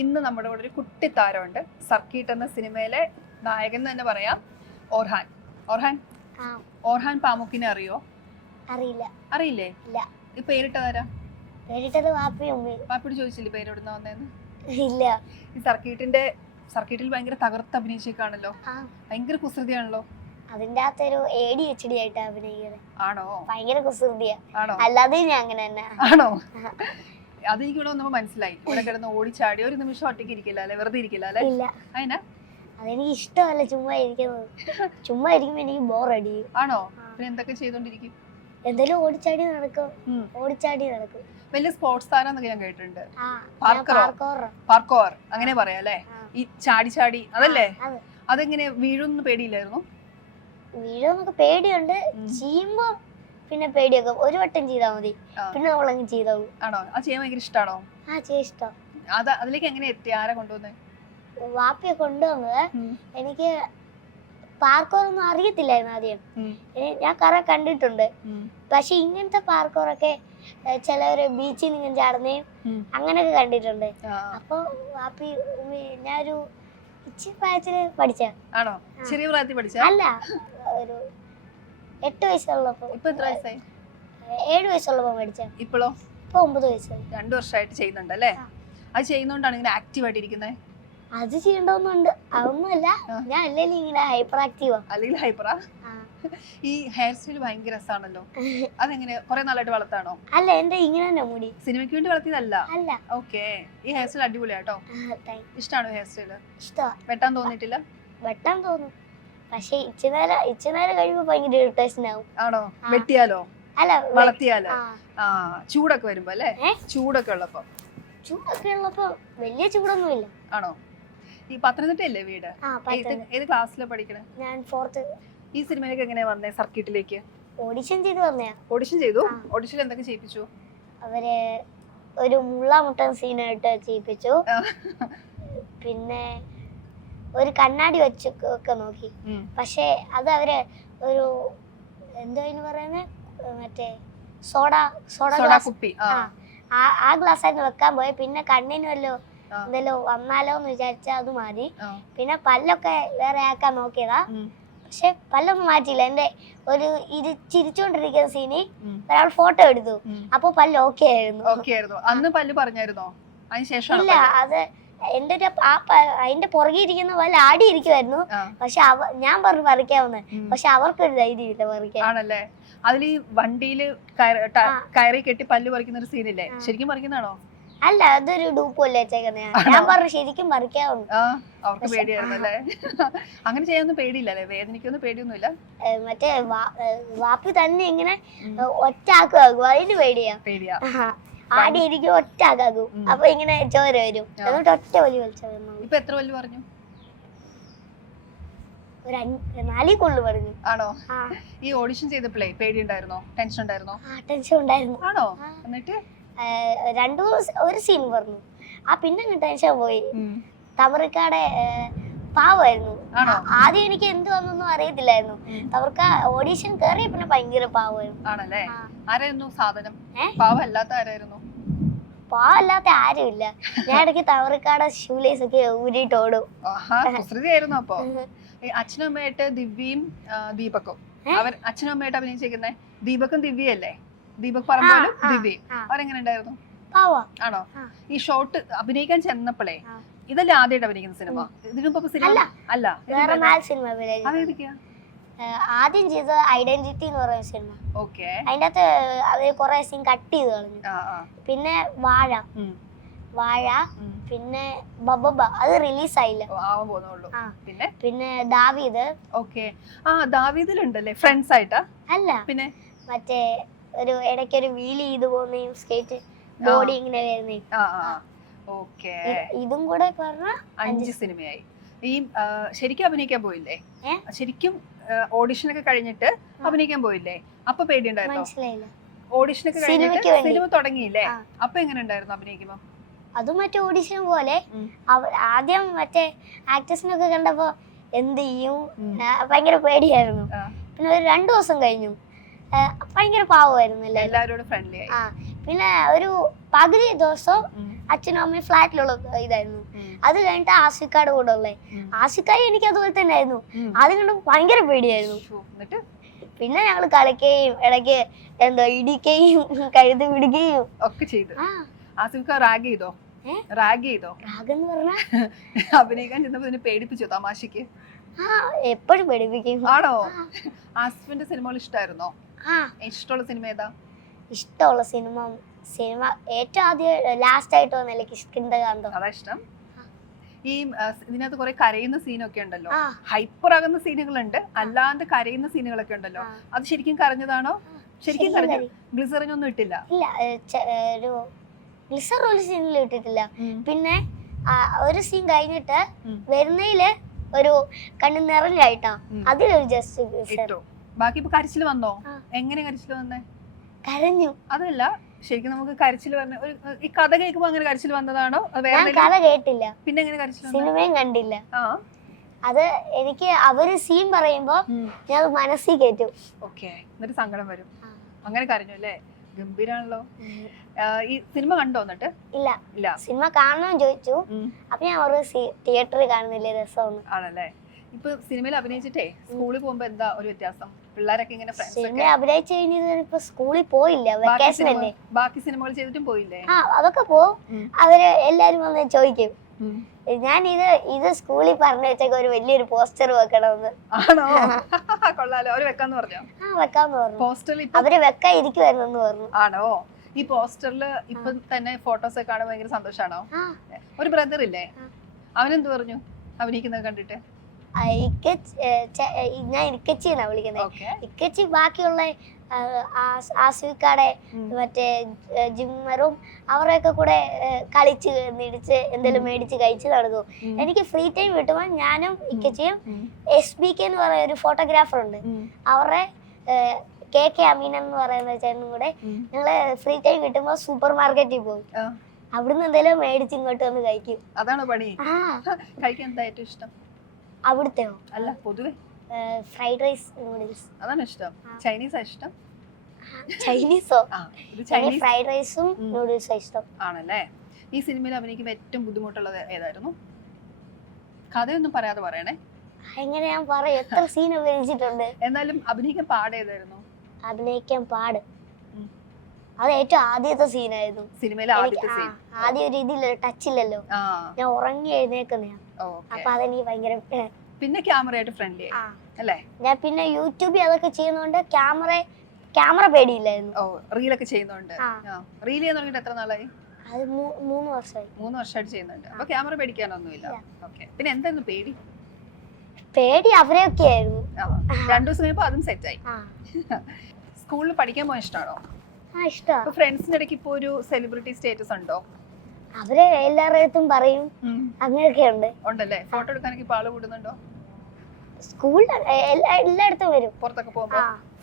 ഇന്ന് നമ്മുടെ കൂടെ ഒരു കുട്ടി താരമുണ്ട്. സർക്കീട്ട് എന്ന സിനിമയിലെ നായകൻ എന്ന് തന്നെ പറയാം. ഓർഹാൻ. ഓർഹാൻ പാമുക്കിനെ അറിയോ? അറിയില്ലേ? ഈ പേരിട്ടതാരാ? വാപ്പിയോട് ചോദിച്ചില്ലേ പേര് എവിടുന്ന വന്നേന്ന്? ഇല്ല. ഈ സർക്കീട്ടിൽ ഭയങ്കര തകർത്ത് അഭിനയിച്ചേക്കാണല്ലോ. ഭയങ്കര കുസൃതിയാണല്ലോ. അതിന്റെ അകത്തൊരു ADHD ആയിട്ട് അഭിനയിക്കുന്നത്. ആണോ? ഭയങ്കര കുസൃതിയാ. ആണോ? അല്ലാതെ ഞാൻ അങ്ങനെ തന്നെ. ആണോ? അത് എനിക്ക് ഇവിടെ വന്നപ്പോ മനസ്സിലായി. ഇവിടെ കിടന്ന് ഓടിച്ചാടി ഒരു നിമിഷം ഒറ്റയ്ക്ക് ഇരിക്കില്ല അല്ലെ? വെറുതെ ഇരിക്കില്ല അല്ലെ? ഇല്ല. അതിനാ അതെനിക്ക് ഇഷ്ടമല്ല ചുമ്മാ ഇരിക്കുന്നത്. ചുമ്മാ ഇരിക്കുമ്പോ എനിക്ക് ബോറടിക്കും. ആണോ? പിന്നെ എന്തൊക്കെ ചെയ്തോണ്ടിരിക്കും? എന്തെങ്കിലും ഓടിച്ചാടി നടക്കും. വലിയ സ്പോർട്സ് താരം എന്നൊക്കെ ഞാൻ കേട്ടിട്ടുണ്ട്. പാർക്കോർ പാർക്കോർ അങ്ങനെ പറയാം അല്ലെ? ഈ ചാടി അതല്ലേ? അതെങ്ങനെ വീഴൊന്നും പേടിയില്ലായിരുന്നു? വീഴോന്നൊക്കെ പേടിയുണ്ട്. ചെയ്യുമ്പോ പിന്നെ പേടിയൊക്കെ ഒരു വട്ടം ചെയ്താൽ മതി, പിന്നെ നമ്മളങ്ങ് ചെയ്താവും. ആണോ? അത് ചെയ്യാൻ ഭയങ്കര ഇഷ്ടമാണോ? ഇഷ്ടം. അതിലേക്ക് എങ്ങനെ എത്തി? ആരാ കൊണ്ടുവന്നേ? വാപ്പിയെ കൊണ്ടുവന്നത്. എനിക്ക് പാർക്കോറൊന്നും അറിയത്തില്ലായിരുന്നു ആദ്യം. ഞാൻ കുറെ കണ്ടിട്ടുണ്ട്. പക്ഷെ ഇങ്ങനത്തെ പാർക്കോറൊക്കെ ചിലവര് ബീച്ചിൽ ഇങ്ങനെ ചാടുന്നേയും അങ്ങനെയൊക്കെ കണ്ടിട്ടുണ്ട്. അപ്പൊ വാപ്പി ഞാനൊരു ഇച്ചിരി പ്രായത്തില് പഠിച്ച. ആണോ? ചെറിയ പ്രായത്തിൽ പഠിച്ച? അല്ല, ഒരു 8 വയസ്സുള്ളപ്പോ. ഇപ്പൊ എത്ര വയസ്സായി? 7 വയസ്സുള്ളപ്പോ പഠിച്ച. ഇപ്പോഴോ? ഇപ്പൊ 9 വയസ്സായി. 2 വർഷമായിട്ട് ചെയ്യുന്നുണ്ട് അല്ലേ? അത് ചെയ്യുന്നോണ്ടാണ് ഇങ്ങനെ ആക്റ്റീവ് ആയിട്ടിരിക്കുന്നത്? അത് ചെയ്യണ്ടോന്നുണ്ട്. അതൊന്നുമല്ല, ഞാൻ അല്ലെങ്കിൽ ഇങ്ങനെ ഹൈപ്പർ ആക്റ്റീവാ. അല്ലെങ്കിൽ ഹൈപ്പറാ? ഈ ഹെയർ സ്റ്റൈൽ ഭയങ്കര രസമാണല്ലോ. അതെങ്ങനെ കുറെ നാളായിട്ട് വളർത്താണോ? അല്ല, എന്റെ ഇങ്ങനെ തന്നെ മുടി. സിനിമയ്ക്ക് വേണ്ടി വളർത്തിയതല്ല? അല്ല. ഓക്കെ. ഈ ഹെയർ സ്റ്റൈൽ അടിപൊളിയാട്ടോ. ഇഷ്ടമാണോ ഹെയർ സ്റ്റൈല്? ഇഷ്ടമാ. വെട്ടാൻ തോന്നിയിട്ടില്ല? വെട്ടാൻ തോന്നും, പക്ഷെ ഇച്ചിരി കഴിയുമ്പോ ഭയങ്കര ഇറിറ്റേഷൻ ആവും. ആണോ? വെട്ടിയാലോ? അല്ല, വളർത്തിയാലോ? ചൂടൊക്കെ വരുമ്പോ അല്ലേ? ചൂടൊക്കെ ഉള്ളപ്പോ വലിയ ചൂടൊന്നുമില്ല. ആണോ? ഈ പത്തനംതിട്ടയല്ലേ വീട്? ഏത് ക്ലാസ്സിലാണ് പഠിക്കണേ? ഞാൻ 4th. ഈ സിനിമയിലേക്ക് എങ്ങനെയാ വന്നേ? സർക്കീട്ടിലേക്ക് ഓഡിഷൻ ചെയ്ത് വന്നയാ. ഓഡിഷൻ ചെയ്തു? ഓഡിഷനിൽ എന്തൊക്കെ ചെയ്യിപ്പിച്ചു? അവര് ഒരു മുള്ള മുട്ടൻ സീനായിട്ട് ചെയ്യിപ്പിച്ചു. പിന്നെ ഒരു കണ്ണാടി വെച്ചൊക്കെ നോക്കി. പക്ഷെ അത് അവര് ഒരു എന്തോ പറയുന്നത്, മറ്റേ സോഡ കുപ്പി, ആ ഗ്ലാസ് ആയിരുന്നു വെക്കാൻ പോയി. പിന്നെ കണ്ണിന് എന്തെല്ലോ വന്നാലോ എന്ന് വിചാരിച്ച അത് മാറി. പിന്നെ പല്ലൊക്കെ വേറെ ആക്കാൻ നോക്കിയതാ, പക്ഷെ പല്ലൊന്നും മാറ്റിയില്ല. എന്റെ ഒരു ചിരിച്ചോണ്ടിരിക്കുന്ന സീനി ഒരാൾ ഫോട്ടോ എടുത്തു. അപ്പൊ പല്ല് ഓക്കെ ആയിരുന്നു. അന്ന് പല്ല് പറഞ്ഞായിരുന്നോ? അതിനുശേഷം ഇല്ല, അത് എന്റെ അതിന്റെ പുറകെ ഇരിക്കുന്ന പല്ല് ആടി ഇരിക്കുമായിരുന്നു. പക്ഷെ ഞാൻ പറഞ്ഞു പറിക്കാവുന്ന, പക്ഷെ അവർക്കൊരു ധൈര്യമില്ല പറിക്കാൻ. ആണല്ലേ? അതിൽ ഈ വണ്ടിയില് കയറി കെട്ടി പല്ല് പറിക്കുന്ന ഒരു സീനില്ലേ? ശരിക്കും പറിക്കുന്നതാണോ? അല്ല, അതൊരു ഡൂപ്പല്ലേ വെച്ചേക്കുന്നേ. ഞാൻ പറഞ്ഞു ശരിക്കും പറിക്കാവുന്നു. അവർക്ക് പേടിയായിരുന്നല്ലേ? അങ്ങനെ ചെയ്യാനൊന്നും പേടിയില്ലല്ലേ? വേദനിക്കൊന്നും പേടിയൊന്നുമില്ല? മറ്റേ വാപ്പി തന്നെ ഇങ്ങനെ ഒറ്റാക്കും, അതിന് പേടിയാ. ആടി ഇരിക്കും, ഒറ്റാക്കും. അപ്പൊ ഇങ്ങനെ ചോര വരും, എന്നിട്ട് ഒറ്റ വലി വലിച്ചു. ഇപ്പൊ എത്ര വലി പറഞ്ഞു? ഒരു 4 പറഞ്ഞു. ആണോ? ഈ ഓഡിഷൻ ചെയ്തപ്പോഴേ പേടി ഉണ്ടായിരുന്നോ? ടെൻഷൻ ഉണ്ടായിരുന്നോ? ടെൻഷൻ ഉണ്ടായിരുന്നു. ആണോ? എന്നിട്ട് ഒരു സീൻ പറഞ്ഞു, പിന്നെ ടെൻഷൻ പോയി. തമറിക്കാടെ പാവായിരുന്നു. ആദ്യം എനിക്ക് എന്ത് വന്നൊന്നും അറിയത്തില്ലായിരുന്നു. തമർക്ക ഓഡീഷൻ കയറിയ പിന്നെ ഭയങ്കര പാവായിരുന്നു. ആണല്ലേ? ആരായിരുന്നു സാധനം? പാവല്ലാത്ത ആരായിരുന്നു? പാവല്ലാത്ത ആരുമില്ല. ഞാൻ ഇടയ്ക്ക് തമറിക്കാടെ ഷൂലേസ് ഒക്കെ ഊരിയിട്ട് ഓടും. കുസൃതിയായിരുന്നു. അപ്പൊ അച്ഛനും അമ്മയായിട്ട് ദിവ്യയും ദീപക്കും, അച്ഛനും അമ്മയായിട്ട് അഭിനയിച്ചേക്കുന്നേ ദീപക്കും ദിവ്യല്ലേ? ദീപക് പറമ്പോലും ദിവ്യയും അവരെങ്ങനെ ഉണ്ടായിരുന്നു? ആണോ? ഈ ഷോട്ട് അഭിനയിക്കാൻ ചെന്നപ്പോഴേ ഇതല്ലേ ആദ്യമായിട്ട് അഭിനയിക്കുന്ന സിനിമ? ഇതിനുമ്പോ സിനിമ അല്ല, വേറെ 4 സിനിമ അതേതൊക്കെയാ? ആദ്യം ചെയ്ത ഐഡന്റിറ്റി എന്ന് പറയുന്ന സിനിമ. ഓക്കെ. അതിന്റെ അകത്ത് അവര് കുറെ സീൻ കട്ട് ചെയ്ത് കളഞ്ഞു. പിന്നെ വാഴ, പിന്നെ ബബബ, അത് റിലീസ് ആയില്ല. പിന്നെ ദാവീദ്. ഓക്കെ. ദാവീദിലുണ്ടല്ലേ ഫ്രണ്ട്സ് ആയിട്ടാ? അല്ല, പിന്നെ മറ്റേ ഒരു ഇടയ്ക്കൊരു വീല് ചെയ്ത് പോകുന്ന സ്കേറ്റ് ബോഡി ഇങ്ങനെ വരുന്നേ. ഇതും കൂടെ പറഞ്ഞ 5 സിനിമയായി. ഈ ശരിക്കും അഭിനയിക്കാൻ പോയില്ലേ? ശരിക്കും ഓഡിഷനൊക്കെ കഴിഞ്ഞിട്ട് അഭിനയിക്കാൻ പോയില്ലേ? അപ്പൊ പേടിയുണ്ടായിരുന്നോ? മനസ്സിലായില്ല. ഓഡിഷനൊക്കെ കഴിഞ്ഞിട്ട് സിനിമ തുടങ്ങിയില്ലേ? അപ്പൊ എങ്ങനെ ഉണ്ടായിരുന്നു അഭിനയിക്കുമ്പോ? അതും മറ്റേ ഓഡിഷൻ പോലെ. ആദ്യം മറ്റേ ആക്ടേഴ്സിനൊക്കെ കണ്ടപ്പോ എന്ത് ചെയ്യും, ഭയങ്കര പേടിയായിരുന്നു. പിന്നെ ഒരു 2 ദിവസം കഴിഞ്ഞു, ഭയങ്കര പാവമായിരുന്നു എല്ലാവരോടും ഫ്രണ്ട്ലി ആയി. പിന്നെ ഒരു പകുതി ദിവസം അച്ഛനും അമ്മയും ഫ്ലാറ്റിലുള്ള ഇതായിരുന്നു. അത് കഴിഞ്ഞിട്ട് ആസിക്കാട് കൂടെ ഉള്ളേ. ആസിക്കായി എനിക്ക് അതുപോലെ തന്നെ ആയിരുന്നു. ആദ്യം കണ്ട് ഭയങ്കര പേടിയായിരുന്നു. പിന്നെ ഞങ്ങള് കളിക്കുകയും ഇടയ്ക്ക് എന്താ ഇടിക്കുകയും കഴുത് പിടിക്കുകയും ഒക്കെ ചെയ്തു. ആസിഫ്ക്ക റാഗ് ചെയ്തോ? റാഗെന്ന് പറഞ്ഞാ അഭിനയിക്കാൻ ചെന്നപ്പോ പേടിപ്പിച്ചോ തമാശക്ക്? എപ്പോഴും പേടിപ്പിക്കും. ആണോ? ആസിഫിന്റെ സിനിമകൾ ഇഷ്ടമായിരുന്നോ? ഇഷ്ടമുള്ള സിനിമ ഏതാ? ഇഷ്ടമുള്ള സിനിമ ഏറ്റവും ആദ്യം ലാസ്റ്റ് ആയിട്ട് വന്നല്ലേ കിഷ്കിന്ധകാന്തം. അതാ ഇഷ്ടം. ഈ ഇതിനകത്ത് കുറെ കരയുന്ന സീനൊക്കെ ഉണ്ടല്ലോ, ഹൈപ്പർ ആകുന്ന സീനുകളുണ്ട്, അല്ലാണ്ട് കരയുന്ന സീനുകളൊക്കെ ഉണ്ടല്ലോ. അത് ശരിക്കും കരഞ്ഞതാണോ? ശരിക്കും കരഞ്ഞു? ഗ്ലിസറിൻ ഒന്നും ഇട്ടില്ല? ഇല്ല, ഒരു ഗ്ലിസർ ഒരു സീനിൽ ഇട്ടിട്ടില്ല. പിന്നെ ഒരു സീൻ കഴിഞ്ഞിട്ട് വരുന്നതില് ഒരു കണ്ണു നിറഞ്ഞായിട്ടാ അതിലൊരു ജസ്റ്റ്. ബാക്കി ഇപ്പൊ കരച്ചിൽ വന്നോ? എങ്ങനെ കരച്ചിൽ വന്നേ? കരഞ്ഞു. അതല്ല, ശരിക്കും നമുക്ക് കരച്ചിൽ വന്ന ഈ കഥ കേൾക്കുമ്പോ അങ്ങനെ കരച്ചിൽ വന്നതാണോ? കഥ കേട്ടില്ല, പിന്നെ എങ്ങനെ കരച്ചിൽ? സിനിമയും കണ്ടില്ല. അത് എനിക്ക് അവര് സീൻ പറയുമ്പോ ഞാൻ മനസ്സിൽ കേറ്റും. ഓക്കെ, എന്നിട്ട് സങ്കടം വരും. അങ്ങനെ കരഞ്ഞു അല്ലേ? ഗംഭീരാണല്ലോ. ഈ സിനിമ കണ്ടോ? എന്നിട്ട് ഇല്ല, സിനിമ കാണണമെന്ന് ചോദിച്ചു. അപ്പൊ ഞാൻ ഒരു തിയേറ്ററിൽ കാണുന്നില്ലേ രസം ആണല്ലേ. ഇപ്പൊ സിനിമയിൽ അഭിനയിച്ചിട്ടേ സ്കൂളിൽ പോകുമ്പോ എന്താ ഒരു വ്യത്യാസം? പിള്ളേരൊക്കെ ഇങ്ങനെ സിനിമ അഭിനയിച്ചു കഴിഞ്ഞത് ഇപ്പൊ സ്കൂളിൽ പോയില്ല, വെക്കേഷൻ അല്ലേ. ബാക്കി സിനിമകൾ ചെയ്തിട്ടും പോയില്ലേ? അതൊക്കെ പോവും. അവര് എല്ലാരും വന്ന് ചോദിക്കും, ഞാൻ ഇത് സ്കൂളിൽ പറഞ്ഞു വെച്ചൊക്കെ ഒരു വലിയൊരു പോസ്റ്റർ വെക്കണമെന്ന്. ആണോ? കൊള്ളാലോ. അവര് വെക്കാന്ന് പറഞ്ഞോ? വെക്കാന്ന് പറഞ്ഞു. പോസ്റ്ററിൽ അവര് വെക്കാൻ ഇരിക്കുവായിരുന്നു പറഞ്ഞു. ആണോ? ഈ പോസ്റ്ററില് ഇപ്പൊ തന്നെ ഫോട്ടോസ് ഒക്കെ കാണാൻ ഭയങ്കര സന്തോഷാണോ? ഒരു ബ്രദർ ഇല്ലേ, അവനെന്ത് പറഞ്ഞു അഭിനയിക്കുന്നത് കണ്ടിട്ട്? ഞാൻ ഇക്കച്ചി എന്നാ വിളിക്കുന്നത്. ഇക്കച്ചി ബാക്കിയുള്ള ആസ്വിക്കാടെ മറ്റേ ജിമ്മറും അവരൊക്കെ കൂടെ കളിച്ച് നിടിച്ച് എന്തെങ്കിലും മേടിച്ച് കഴിച്ച് നടന്നു. എനിക്ക് ഫ്രീ ടൈം കിട്ടുമ്പോ ഞാനും ഇക്കച്ചിയും SBK എന്ന് പറയുന്ന ഒരു ഫോട്ടോഗ്രാഫർ ഉണ്ട്, അവരുടെ KK അമീൻ എന്ന് പറയുന്ന ചേട്ടനും കൂടെ ഞങ്ങള് ഫ്രീ ടൈം കിട്ടുമ്പോ സൂപ്പർ മാർക്കറ്റിൽ പോകും. അവിടുന്ന് എന്തെങ്കിലും മേടിച്ച് ഇങ്ങോട്ട് വന്ന് കഴിക്കും. അതാണ് പണി. കഴിക്കാൻ എന്താ ഏറ്റവും ഇഷ്ടം? അവിടുത്തെയോ? അല്ല, പൊതുവെ ഫ്രൈഡ് റൈസ്, നൂഡിൽസ്. അതാണ് ഇഷ്ടം. ചൈനീസാ ഇഷ്ടം? ചൈനീസോ? ഫ്രൈഡ് റൈസും നൂഡിൽസും ഇഷ്ടം. ആണല്ലേ. ഈ സിനിമയിൽ അഭിനയിക്കുമ്പോൾ ഏറ്റവും ബുദ്ധിമുട്ടുള്ളത് ഏതായിരുന്നു? കഥയൊന്നും പറയാതെ പറയണേ. എങ്ങനെ ഞാൻ പറയും, എത്ര സീൻ അഭിനയിച്ചിട്ടുണ്ട്. എന്നാലും അഭിനയിക്കാൻ പാടേതായിരുന്നു? അഭിനയിക്കാൻ പാട് അത് ഏറ്റവും ആദ്യത്തെ സീനായിരുന്നു സിനിമയിലെ ആദ്യത്തെ സീൻ. ആദ്യം ഒരു ഇതില്ല, ടച്ച് ഇല്ലല്ലോ, ഞാൻ ഉറങ്ങി എഴുന്നേക്കുന്നയാ. അപ്പൊ അതെനിക്ക് ഭയങ്കര. പിന്നെ ക്യാമറയായിട്ട് ഫ്രണ്ട്ലി അല്ലേ? ഞാൻ പിന്നെ യൂട്യൂബിൽ അതൊക്കെ ചെയ്യുന്നോണ്ട് ക്യാമറ പേടിയില്ലായിരുന്നു. റീലൊക്കെ ചെയ്യുന്നോണ്ട്. റീൽ ചെയ്യാൻ തുടങ്ങിയിട്ട് എത്ര നാളായി? അത് 3 വർഷമായി. 3 വർഷമായിട്ട് ചെയ്യുന്നുണ്ട്. അപ്പൊ ക്യാമറ പേടിക്കാനൊന്നുമില്ല. ഓക്കെ. പിന്നെ എന്തായിരുന്നു പേടി? പേടി അവരെയൊക്കെ ആയിരുന്നു. 2 ദിവസം കഴിയുമ്പോ അതും സെറ്റായി. സ്കൂളിൽ പഠിക്കാൻ പോകാൻ ഇഷ്ടമാണോ? ഇഷ്ടമാണ്. ഫ്രണ്ട്സിന്റെ ഇടയ്ക്ക് ഇപ്പൊ ഒരു സെലിബ്രിറ്റി സ്റ്റേറ്റസ് ഉണ്ടോ? അവര് എല്ലാവരുടെ പറയും, അങ്ങനെയൊക്കെ ഉണ്ട്. ഉണ്ടല്ലേ? ഫോട്ടോ എടുക്കാനൊക്കെ ഇപ്പൊ ആള് കൂടുന്നുണ്ടോ? സ്കൂളിൽ എല്ലായിടത്തും വരും. പുറത്തൊക്കെ പോകുമ്പോ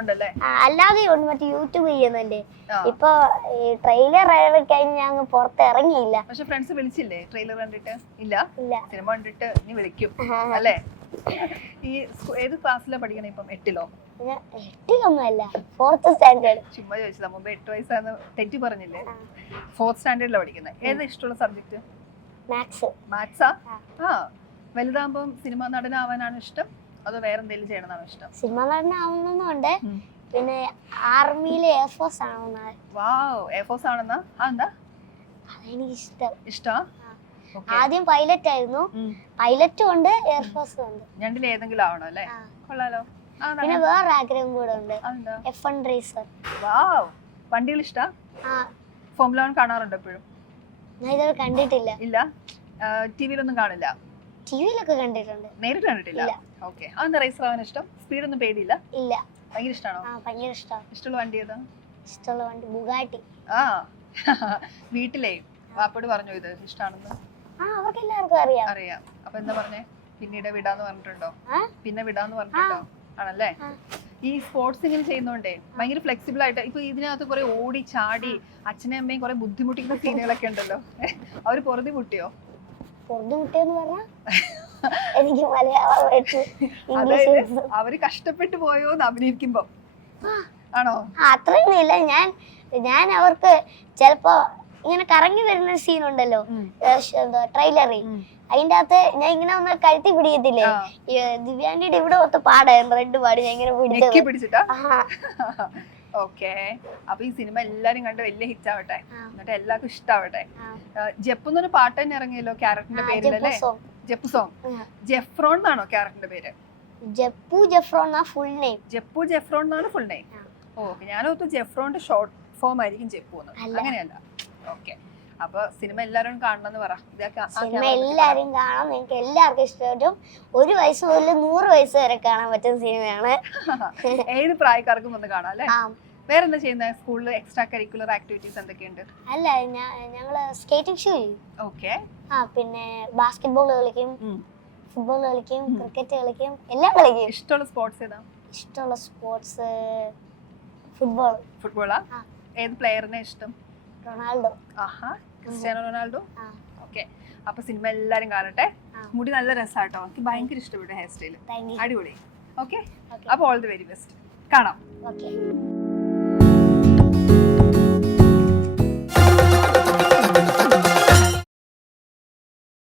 ഉണ്ടല്ലേ? അല്ലാതെ ഉണ്ട്, മറ്റേ യൂട്യൂബ് ചെയ്യുന്നുണ്ട്. ഇപ്പൊ ട്രെയിലർ കഴിഞ്ഞ് ഞാൻ പുറത്ത് ഇറങ്ങിയില്ല. പക്ഷെ ഫ്രണ്ട്സ് വിളിച്ചില്ലേ ട്രെയിലർ കണ്ടിട്ട്? ഇല്ല, സിനിമ കണ്ടിട്ട് നീ വിളിക്കും അല്ലേ? ഈ ഏത് ക്ലാസ്സിലാ പഠിക്കണേ ഇപ്പം? 8ലോ? 8ലൊന്നുമല്ല, 4th സ്റ്റാൻഡേർഡ്. ചുമ്മാ ചോദിച്ചതാ, മുമ്പ് 8 വയസ്സാന്ന് തെറ്റി പറഞ്ഞില്ലേ? 4th സ്റ്റാൻഡേർഡിലാണ് പഠിക്കുന്നത്. ഏതാ ഇഷ്ടമുള്ള സബ്ജക്ട്? മാത്സാ? വലുതാകുമ്പം സിനിമ നടനാവാനാണ് ഇഷ്ടം, അതോ വേറെ എന്തെങ്കിലും ചെയ്യണമെന്നാണ് ഇഷ്ടം? സിനിമ നടനാവുന്നുണ്ട്, പിന്നെ ആർമിയിലെ എയർഫോഴ്സ് ആവുന്ന. വാവ്, എയർഫോഴ്സ് ആണെന്നാ? അതെന്താ? അതെനിക്ക് ഇഷ്ടം. ഇഷ്ടാ? ആദ്യം പൈലറ്റ് ആയിരുന്നു, പൈലറ്റും ഉണ്ട് എയർഫോഴ്സും ഉണ്ട്. രണ്ടിൽ ഏതെങ്കിലും ആവണം അല്ലേ? കൊള്ളാലോ. പിന്നെ വേറെ ആഗ്രഹം കൂടെ ഉണ്ട്, F1 റേസർ. വാവ്, വണ്ടികൾ ഇഷ്ടാ? ഫോർമുല 1 കാണാറുണ്ടോ എപ്പോഴും? ഞാൻ ഇതുവരെ കണ്ടിട്ടില്ല. ഇല്ല? ടിവിയിലൊന്നും കാണില്ല? ടിവിയിലൊക്കെ കണ്ടിട്ടുണ്ട്, നേരിട്ട് കണ്ടിട്ടില്ല. ഓക്കെ. അതെന്താ റേസർ ആവാൻ ഇഷ്ടം? സ്പീഡൊന്നും പേടിയില്ല? ഇല്ല. ഭയങ്കര ഇഷ്ടമാണോ? ഭയങ്കര ഇഷ്ടമാണ്. ഇഷ്ടമുള്ള വണ്ടി ഏതാ? ഇഷ്ടമുള്ള വണ്ടി ബുഗാട്ടി. വീട്ടിലേ വാപ്പോട് പറഞ്ഞു ഇത് ഇഷ്ടാണെന്ന്? അവർക്ക് എല്ലാവർക്കും അറിയാം. അറിയാം. അപ്പൊ എന്താ പറഞ്ഞേ? പിന്നീട് വിടാന്ന് പറഞ്ഞിട്ടുണ്ടോ? പിന്നെ വിടാന്ന് പറഞ്ഞിട്ടുണ്ടോ? ആണല്ലേ. ഈ സ്പോർട്സ് ഇങ്ങനെ ചെയ്യുന്നോണ്ടേ ഭയങ്കര ഫ്ലെക്സിബിൾ ആയിട്ട് ഇപ്പൊ ഇതിനകത്ത് കുറെ ഓടി ചാടി അച്ഛനെയും അമ്മയും കുറെ ബുദ്ധിമുട്ടിക്കുന്ന സീനുകളൊക്കെ ഉണ്ടല്ലോ, അവര് പൊറുതി മുട്ടിയോ? എനിക്ക് മലയാളം അവര് കഷ്ടപ്പെട്ടു പോയോന്ന് അഭിനയിക്കുമ്പോ ആണോ? അത്രയൊന്നും ഇല്ല. ഞാൻ അവർക്ക് ചിലപ്പോ ഇങ്ങനെ കറങ്ങി വരുന്ന ഒരു സീൻ ഉണ്ടല്ലോ ട്രെയിലറിൽ. അതിന്റെ അകത്ത് ഞാൻ ഇങ്ങനെ ഒന്ന് കഴുത്തി പിടിക്കത്തില്ലേ, ദിവ്യാന്റെ ഇവിടെ ഒത്ത് പാടായിരുന്നു, റെഡ് പാടി ഞാൻ ഇങ്ങനെ പിടിച്ചിട്ടാ. ഓക്കെ, അപ്പൊ ഈ സിനിമ എല്ലാരും കണ്ട് വലിയ ഹിറ്റ് ആവട്ടെ, എന്നിട്ട് എല്ലാവർക്കും ഇഷ്ടാവട്ടെ. ജപ്പു എന്നൊരു പാട്ട് തന്നെ ഇറങ്ങിയല്ലോ ക്യാരക്ടറിന്റെ പേരിലല്ലേ, ജപ്പു സോങ്. ജെഫ്രോൺ എന്നാണോ ക്യാരക്ടറിന്റെ പേര്? Japu ജെഫ്രോൺ full name. Jappu Jeffron എന്നാണ് ഫുൾ നെയിം. ഓക്കെ, ഞാനോർത്തു ജെഫ്രോണിന്റെ ഷോർട്ട് ഫോം ആയിരിക്കും ജപ്പു എന്ന്. അങ്ങനെയല്ല. ഓക്കെ, അപ്പൊ സിനിമ എല്ലാരും കാണണമെന്ന് പറ. സിനിമ എല്ലാരും കാണാം, നിങ്ങൾക്ക് എല്ലാവർക്കും ഇഷ്ടപ്പെടും. 1 വയസ്സ് മുതൽ 100 വയസ്സ് വരെ കാണാൻ പറ്റുന്ന സിനിമയാണ്. ഏത് പ്രായക്കാർക്കും വന്ന് കാണാം അല്ലേ? വേറെന്താ ചെയ്യുന്നത് സ്കൂളിൽ? എക്സ്ട്രാ കരിക്കുലർ ആക്ടിവിറ്റീസ് എന്തൊക്കെയുണ്ട്? അല്ല, ഞങ്ങള് സ്കേറ്റിംഗ് ഷോ ചെയ്യും. ഓക്കെ. പിന്നെ ബാസ്കറ്റ്ബോൾ കളിക്കും, ഫുട്ബോൾ കളിക്കും, ക്രിക്കറ്റ് കളിക്കും, എല്ലാം കളിക്കും. ഇഷ്ടമുള്ള സ്പോർട്സ് ഏതാ? ഇഷ്ടമുള്ള സ്പോർട്സ് ഫുട്ബോൾ. ഫുട്ബോളാ? ഏത് പ്ലെയറിനെ ഇഷ്ടം? റൊണാൾഡോ. ആഹാ, ക്രിസ്ത്യാനോ റൊണാൾഡോ. ഓക്കെ, അപ്പൊ സിനിമ എല്ലാരും കാണട്ടെ. മുടി നല്ല രസാട്ടോ, എനിക്ക് ഭയങ്കര ഇഷ്ടപ്പെട്ടു ഹെയർ സ്റ്റൈൽ, അടിപൊളി. ഓക്കെ, അപ്പൊ ഓൾ ദി വെരി ബെസ്റ്റ്. കാണാം. ഓക്കെ.